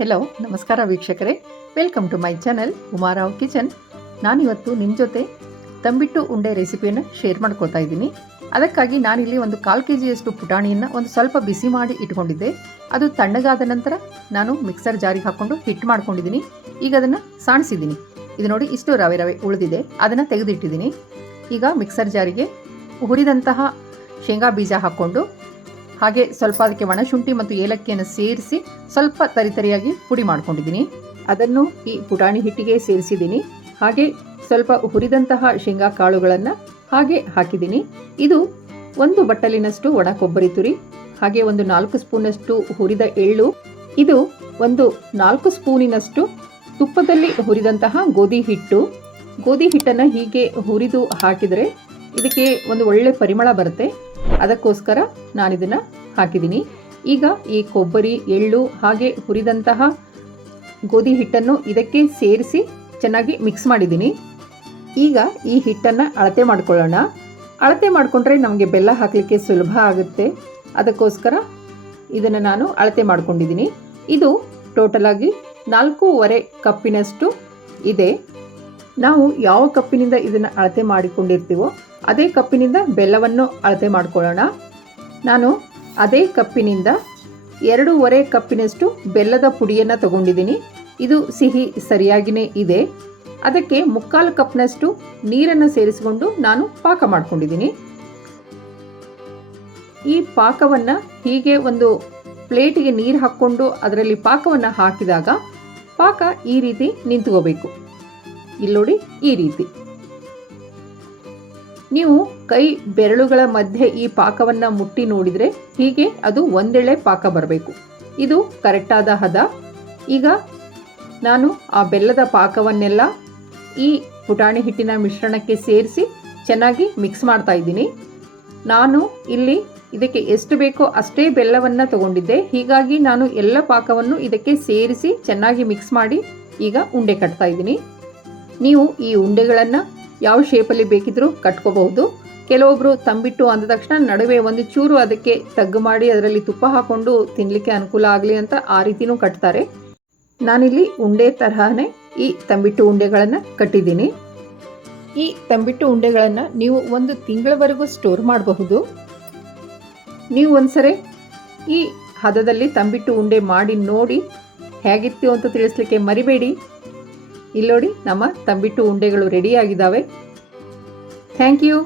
Hello, ನಮಸ್ಕಾರ ವೀಕ್ಷಕರೇ. Welcome to my channel Uma Rao kitchen. ನಾನಿವತ್ತು ನಿಮ್ಮ ಜೊತೆ ತಂಬಿಟ್ಟು ಉಂಡೆ ರೆಸಿಪಿಯನ್ನು ಶೇರ್ ಮಾಡ್ಕೋತಾ ಇದ್ದೀನಿ. ಅದಕ್ಕಾಗಿ ನಾನಿಲ್ಲಿ ಒಂದು 1/4 kg ಪುಟಾಣಿಯನ್ನು ಒಂದು ಸ್ವಲ್ಪ ಬಿಸಿ ಮಾಡಿ ಇಟ್ಕೊಂಡಿದ್ದೆ. ಅದು ತಣ್ಣಗಾದ ನಂತರ ನಾನು ಮಿಕ್ಸರ್ ಜಾರಿಗೆ ಹಾಕ್ಕೊಂಡು ಹಿಟ್ಟು ಮಾಡ್ಕೊಂಡಿದ್ದೀನಿ. ಈಗ ಅದನ್ನು ಸಾಣಿಸಿದ್ದೀನಿ. ಇದು ನೋಡಿ, ಇಷ್ಟು ರವೆ ಉಳಿದಿದೆ, ಅದನ್ನು ತೆಗೆದಿಟ್ಟಿದ್ದೀನಿ. ಈಗ ಮಿಕ್ಸರ್ ಜಾರಿಗೆ ಹುರಿದಂತಹ ಶೇಂಗಾ ಬೀಜ ಹಾಕ್ಕೊಂಡು ಹಾಗೆ ಸ್ವಲ್ಪ ಅದಕ್ಕೆ ಒಣಶುಂಠಿ ಮತ್ತು ಏಲಕ್ಕಿಯನ್ನು ಸೇರಿಸಿ ಸ್ವಲ್ಪ ತರಿತರಿಯಾಗಿ ಪುಡಿ ಮಾಡ್ಕೊಂಡಿದ್ದೀನಿ. ಅದನ್ನು ಈ ಪುಟಾಣಿ ಹಿಟ್ಟಿಗೆ ಸೇರಿಸಿದ್ದೀನಿ. ಹಾಗೆ ಸ್ವಲ್ಪ ಹುರಿದಂತಹ ಶೇಂಗಾ ಕಾಳುಗಳನ್ನು ಹಾಗೆ ಹಾಕಿದ್ದೀನಿ. ಇದು 1 ಬಟ್ಟಲಿನಷ್ಟು ಒಣ ಕೊಬ್ಬರಿ ತುರಿ, ಹಾಗೆ ಒಂದು 4 ಸ್ಪೂನಷ್ಟು ಹುರಿದ ಎಳ್ಳು, ಇದು ಒಂದು 4 ಸ್ಪೂನಿನಷ್ಟು ತುಪ್ಪದಲ್ಲಿ ಹುರಿದಂತಹ ಗೋಧಿ ಹಿಟ್ಟನ್ನು ಹೀಗೆ ಹುರಿದು ಹಾಕಿದರೆ ಇದಕ್ಕೆ ಒಂದು ಒಳ್ಳೆ ಪರಿಮಳ ಬರುತ್ತೆ. ಅದಕ್ಕೋಸ್ಕರ ನಾನಿದನ್ನು ಹಾಕಿದ್ದೀನಿ. ಈಗ ಈ ಕೊಬ್ಬರಿ, ಎಳ್ಳು ಹಾಗೆ ಹುರಿದಂತಹ ಗೋಧಿ ಹಿಟ್ಟನ್ನು ಇದಕ್ಕೆ ಸೇರಿಸಿ ಚೆನ್ನಾಗಿ ಮಿಕ್ಸ್ ಮಾಡಿದ್ದೀನಿ. ಈಗ ಈ ಹಿಟ್ಟನ್ನು ಅಳತೆ ಮಾಡ್ಕೊಳ್ಳೋಣ. ಅಳತೆ ಮಾಡಿಕೊಂಡ್ರೆ ನಮಗೆ ಬೆಲ್ಲ ಹಾಕಲಿಕ್ಕೆ ಸುಲಭ ಆಗುತ್ತೆ. ಅದಕ್ಕೋಸ್ಕರ ಇದನ್ನು ನಾನು ಅಳತೆ ಮಾಡ್ಕೊಂಡಿದ್ದೀನಿ. ಇದು ಟೋಟಲಾಗಿ 4.5 ಕಪ್ಪಿನಷ್ಟು ಇದೆ. ನಾವು ಯಾವ ಕಪ್ಪಿನಿಂದ ಇದನ್ನು ಅಳತೆ ಮಾಡಿಕೊಂಡಿರ್ತೀವೋ ಅದೇ ಕಪ್ಪಿನಿಂದ ಬೆಲ್ಲವನ್ನು ಅಳತೆ ಮಾಡ್ಕೊಳ್ಳೋಣ. ನಾನು ಅದೇ ಕಪ್ಪಿನಿಂದ 2.5 ಕಪ್ಪಿನಷ್ಟು ಬೆಲ್ಲದ ಪುಡಿಯನ್ನು ತಗೊಂಡಿದ್ದೀನಿ. ಇದು ಸಿಹಿ ಸರಿಯಾಗಿಯೇ ಇದೆ. ಅದಕ್ಕೆ 3/4 ಕಪ್ನಷ್ಟು ನೀರನ್ನು ಸೇರಿಸಿಕೊಂಡು ನಾನು ಪಾಕ ಮಾಡ್ಕೊಂಡಿದ್ದೀನಿ. ಈ ಪಾಕವನ್ನು ಹೀಗೆ ಒಂದು ಪ್ಲೇಟಿಗೆ ನೀರು ಹಾಕ್ಕೊಂಡು ಅದರಲ್ಲಿ ಪಾಕವನ್ನು ಹಾಕಿದಾಗ ಪಾಕ ಈ ರೀತಿ ನಿಂತ್ಕೋಬೇಕು. ಇಲ್ಲೋಡಿ, ಈ ರೀತಿ ನೀವು ಕೈ ಬೆರಳುಗಳ ಮಧ್ಯೆ ಈ ಪಾಕವನ್ನು ಮುಟ್ಟಿ ನೋಡಿದರೆ ಹೀಗೆ ಅದು ಒಂದೆಳೆ ಪಾಕ ಬರಬೇಕು. ಇದು ಕರೆಕ್ಟಾದ ಹದ. ಈಗ ನಾನು ಆ ಬೆಲ್ಲದ ಪಾಕವನ್ನೆಲ್ಲ ಈ ಪುಟಾಣಿ ಹಿಟ್ಟಿನ ಮಿಶ್ರಣಕ್ಕೆ ಸೇರಿಸಿ ಚೆನ್ನಾಗಿ ಮಿಕ್ಸ್ ಮಾಡ್ತಾ ಇದ್ದೀನಿ. ನಾನು ಇಲ್ಲಿ ಇದಕ್ಕೆ ಎಷ್ಟು ಬೇಕೋ ಅಷ್ಟೇ ಬೆಲ್ಲವನ್ನು ತಗೊಂಡಿದ್ದೆ. ಹೀಗಾಗಿ ನಾನು ಎಲ್ಲ ಪಾಕವನ್ನು ಇದಕ್ಕೆ ಸೇರಿಸಿ ಚೆನ್ನಾಗಿ ಮಿಕ್ಸ್ ಮಾಡಿ ಈಗ ಉಂಡೆ ಕಟ್ತಾ ಇದ್ದೀನಿ. ನೀವು ಈ ಉಂಡೆಗಳನ್ನು ಯಾವ ಶೇಪಲ್ಲಿ ಬೇಕಿದ್ರೂ ಕಟ್ಕೋಬಹುದು. ಕೆಲವೊಬ್ಬರು ತಂಬಿಟ್ಟು ಅಂದ ತಕ್ಷಣ ನಡುವೆ ಒಂದು ಚೂರು ಅದಕ್ಕೆ ತಗ್ಗು ಮಾಡಿ ಅದರಲ್ಲಿ ತುಪ್ಪ ಹಾಕ್ಕೊಂಡು ತಿನ್ನಲಿಕ್ಕೆ ಅನುಕೂಲ ಆಗಲಿ ಅಂತ ಆ ರೀತಿನೂ ಕಟ್ತಾರೆ. ನಾನಿಲ್ಲಿ ಉಂಡೆ ತರಹನೇ ಈ ತಂಬಿಟ್ಟು ಉಂಡೆಗಳನ್ನು ಕಟ್ಟಿದ್ದೀನಿ. ಈ ತಂಬಿಟ್ಟು ಉಂಡೆಗಳನ್ನು ನೀವು 1 ತಿಂಗಳವರೆಗೂ ಸ್ಟೋರ್ ಮಾಡಬಹುದು. ನೀವು ಒಂದ್ಸರಿ ಈ ಹದದಲ್ಲಿ ತಂಬಿಟ್ಟು ಉಂಡೆ ಮಾಡಿ ನೋಡಿ ಹೇಗಿತ್ತು ಅಂತ ತಿಳಿಸ್ಲಿಕ್ಕೆ ಮರಿಬೇಡಿ. ಇಲ್ಲೋಡಿ, ನಮ್ಮ ತಂಬಿಟ್ಟು ಉಂಡೆಗಳು ರೆಡಿಯಾಗಿದ್ದಾವೆ. Thank you.